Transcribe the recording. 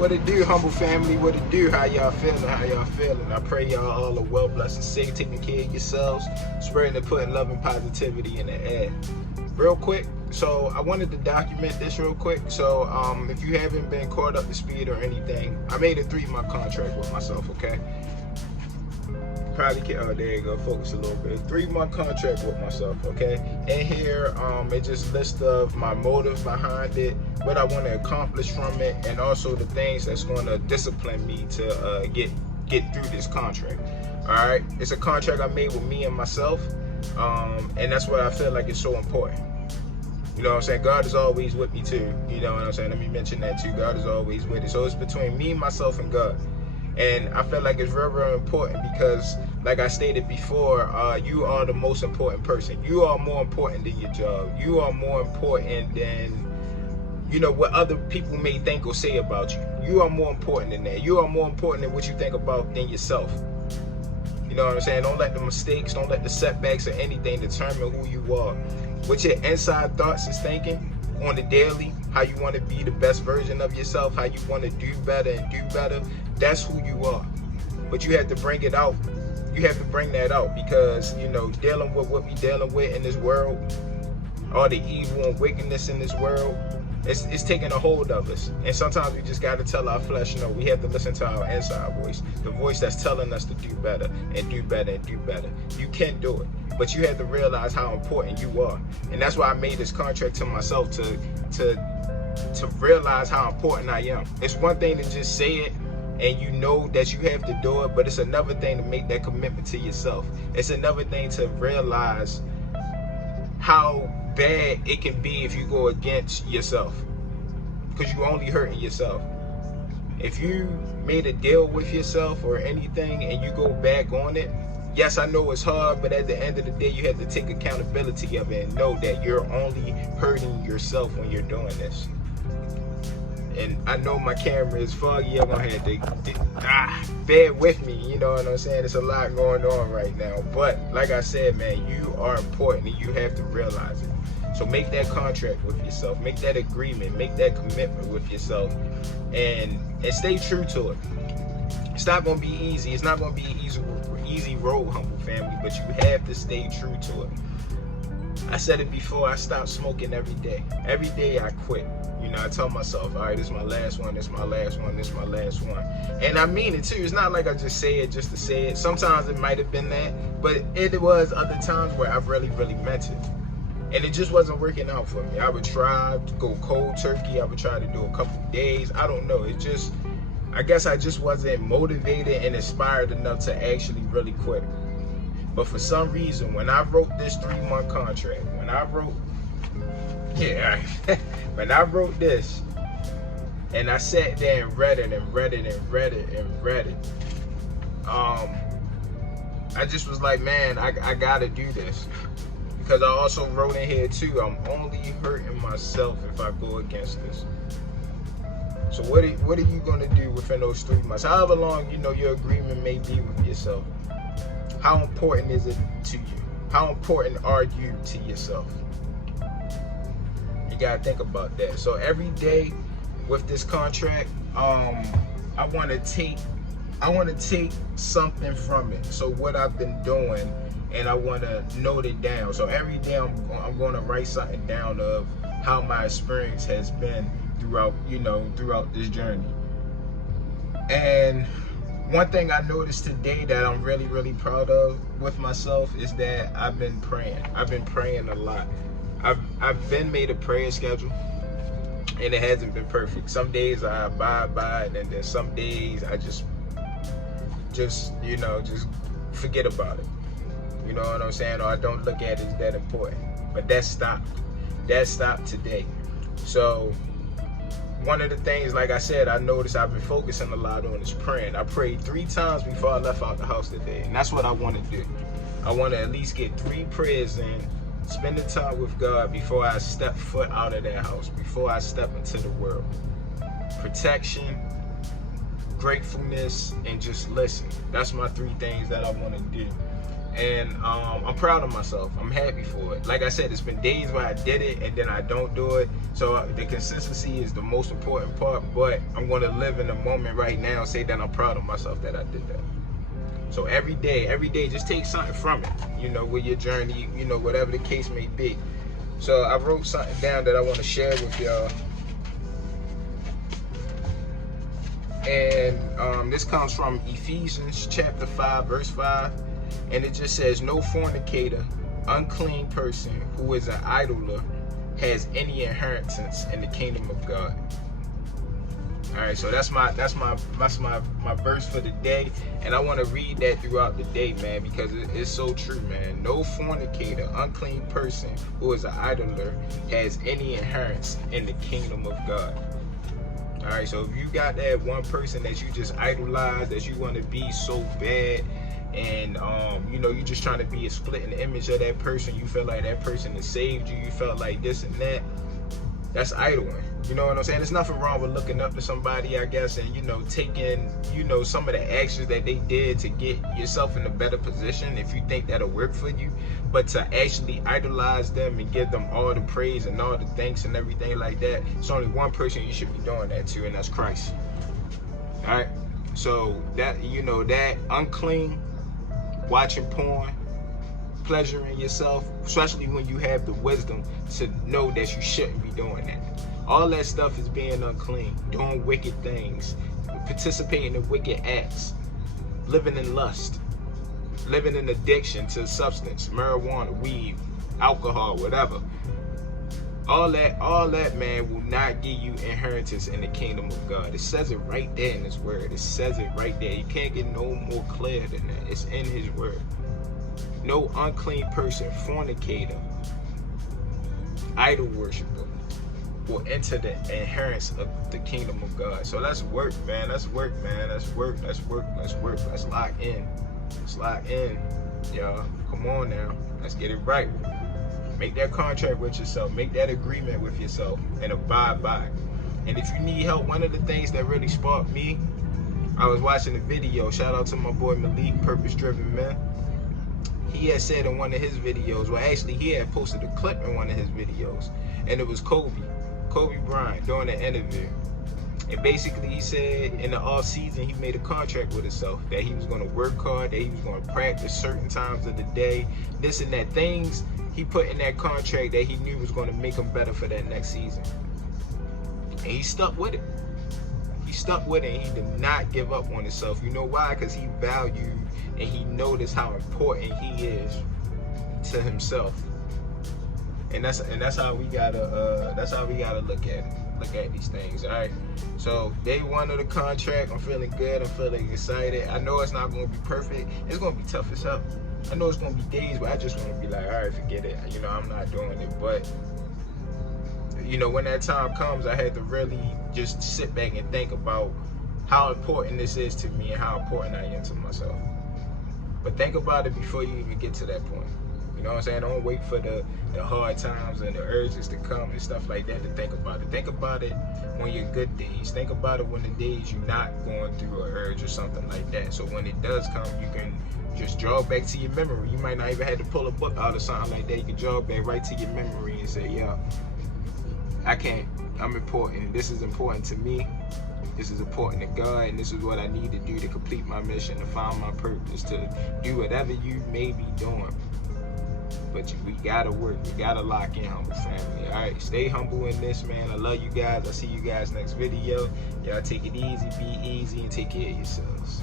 What it do, humble family? What it do? How y'all feeling? How y'all feeling? I pray y'all all are well, blessed, and safe, taking care of yourselves, spreading and putting love and positivity in the air. Real quick, so I wanted to document this real quick. So if you haven't been caught up to speed or anything, I made a 3-month contract with myself, okay? Probably can't, oh, there you go, focus a little bit. 3-month contract with myself, okay? And here, it just lists of my motives behind it, what I want to accomplish from it, and also the things that's going to discipline me to get through this contract. All right, it's a contract I made with me and myself, and that's what I feel like is so important. You know what I'm saying? God is always with me too. You know what I'm saying? Let me mention that too. God is always with it. So it's between me, myself, and God. And I feel like it's very, very important because, like I stated before, you are the most important person. You are more important than your job. You are more important than, you know, what other people may think or say about you. You are more important than that. You are more important than what you think about than yourself. You know what I'm saying? Don't let the mistakes, don't let the setbacks or anything determine who you are. What your inside thoughts is thinking on the daily, how you want to be the best version of yourself, how you want to do better and do better, that's who you are. But you have to bring it out. You have to bring that out because, you know, dealing with what we dealing with in this world, all the evil and wickedness in this world, it's taking a hold of us. And sometimes we just got to tell our flesh, no, we have to listen to our inside voice, the voice that's telling us to do better and do better and do better. You can do it, but you have to realize how important you are. And that's why I made this contract to myself to realize how important I am. It's one thing to just say it and you know that you have to do it, but it's another thing to make that commitment to yourself. It's another thing to realize how bad it can be if you go against yourself, because you're only hurting yourself. If you made a deal with yourself or anything and you go back on it, yes, I know it's hard, but at the end of the day, you have to take accountability of it and know that you're only hurting yourself when you're doing this. And I know my camera is foggy. I'm gonna have to bear with me. You know what I'm saying? It's a lot going on right now. But like I said, man, you are important and you have to realize it. So make that contract with yourself. Make that agreement. Make that commitment with yourself, and stay true to it. It's not gonna be easy. It's not gonna be an easy road, humble family. But you have to stay true to it. I said it before. I stopped smoking every day. Every day I quit. You know, I tell myself, all right, this is my last one, this is my last one, this is my last one. And I mean it too. It's not like I just say it just to say it. Sometimes it might have been that, but it was other times where I really, really meant it. And it just wasn't working out for me. I would try to go cold turkey. I would try to do a couple days. I don't know. It just, I guess I just wasn't motivated and inspired enough to actually really quit. But for some reason, when I wrote this 3-month contract, when I wrote this, and I sat there and read it and read it and read it and read it, I just was like, man, I gotta do this. Because I also wrote in here too, I'm only hurting myself if I go against this. So what are you gonna do within those 3 months? However long, you know, your agreement may be with yourself. How important is it to you? How important are you to yourself? You gotta think about that. So every day with this contract, I want to take something from it. So what I've been doing, and I want to note it down. So every day I'm going to write something down of how my experience has been throughout this journey. And one thing I noticed today that I'm really, really proud of with myself is that I've been praying. I've been praying a lot. I've been made a prayer schedule, and it hasn't been perfect. Some days I abide by it, and then some days I just forget about it. You know what I'm saying? Or I don't look at it as that important. But that stopped. That stopped today. So one of the things, like I said, I noticed I've been focusing a lot on is praying. I prayed 3 times before I left out the house today, and that's what I want to do. I want to at least get 3 prayers in, spending time with God before I step foot out of that house, before I step into the world. Protection, gratefulness, and just listen. That's my 3 things that I want to do. And I'm proud of myself. I'm happy for it. Like I said, it's been days where I did it and then I don't do it. So the consistency is the most important part, but I'm going to live in the moment right now and say that I'm proud of myself that I did that. So every day, just take something from it, you know, with your journey, you know, whatever the case may be. So I wrote something down that I want to share with y'all. And this comes from Ephesians chapter 5, verse 5. And it just says, no fornicator, unclean person who is an idolater has any inheritance in the kingdom of God. All right, so that's my verse for the day, and I want to read that throughout the day, man, because it's so true, man. No fornicator, unclean person who is an idolater has any inheritance in the kingdom of God. All right, so if you got that one person that you just idolize, that you want to be so bad, and you know, you're just trying to be a splitting image of that person, you feel like that person has saved you, you felt like this and that, that's idling. You know what I'm saying? There's nothing wrong with looking up to somebody, I guess, and, you know, taking, you know, some of the actions that they did to get yourself in a better position if you think that'll work for you. But to actually idolize them and give them all the praise and all the thanks and everything like that, it's only one person you should be doing that to, and that's Christ. All right? So that, you know, that unclean, watching porn, pleasuring yourself, especially when you have the wisdom to know that you shouldn't be doing that. All that stuff is being unclean, doing wicked things, participating in wicked acts, living in lust, living in addiction to substance, marijuana, weed, alcohol, whatever. All that, man, will not give you inheritance in the kingdom of God. It says it right there in his word. It says it right there. You can't get no more clear than that. It's in his word. No unclean person, fornicator, idol worshiper will enter the inheritance of the kingdom of God. So let's work, man. Let's work, man. Let's work. Let's work. Let's work. Let's lock in. Let's lock in, y'all. Come on now. Let's get it right. Make that contract with yourself. Make that agreement with yourself and abide by it. And if you need help, one of the things that really sparked me, I was watching a video. Shout out to my boy Malik, Purpose Driven Man. He had said in one of his videos, well, actually, he had posted a clip in one of his videos, and it was Kobe Bryant doing an interview. And basically, he said in the off season, he made a contract with himself that he was going to work hard, that he was going to practice certain times of the day, this and that. Things he put in that contract that he knew was going to make him better for that next season. And he stuck with it. He stuck with it, and he did not give up on himself. You know why? Because he valued and he noticed how important he is to himself. And that's how we gotta look at it. Look at these things. All right. So day one of the contract, I'm feeling good. I'm feeling excited. I know it's not gonna be perfect. It's gonna be tough as hell. I know it's gonna be days where I just want to be like, all right, forget it. You know, I'm not doing it. But you know, when that time comes, I had to really just sit back and think about how important this is to me and how important I am to myself. But think about it before you even get to that point. You know what I'm saying? Don't wait for the hard times and the urges to come and stuff like that to think about it. Think about it when you're good days. Think about it when the days you're not going through an urge or something like that. So when it does come, you can just draw back to your memory. You might not even have to pull a book out or something like that. You can draw back right to your memory and say, yeah, I'm important. This is important to me. This is important to God, and this is what I need to do to complete my mission, to find my purpose, to do whatever you may be doing. But we gotta work. We gotta lock in, humble family. All right, stay humble in this, man. I love you guys. I'll see you guys next video. Y'all take it easy, be easy, and take care of yourselves.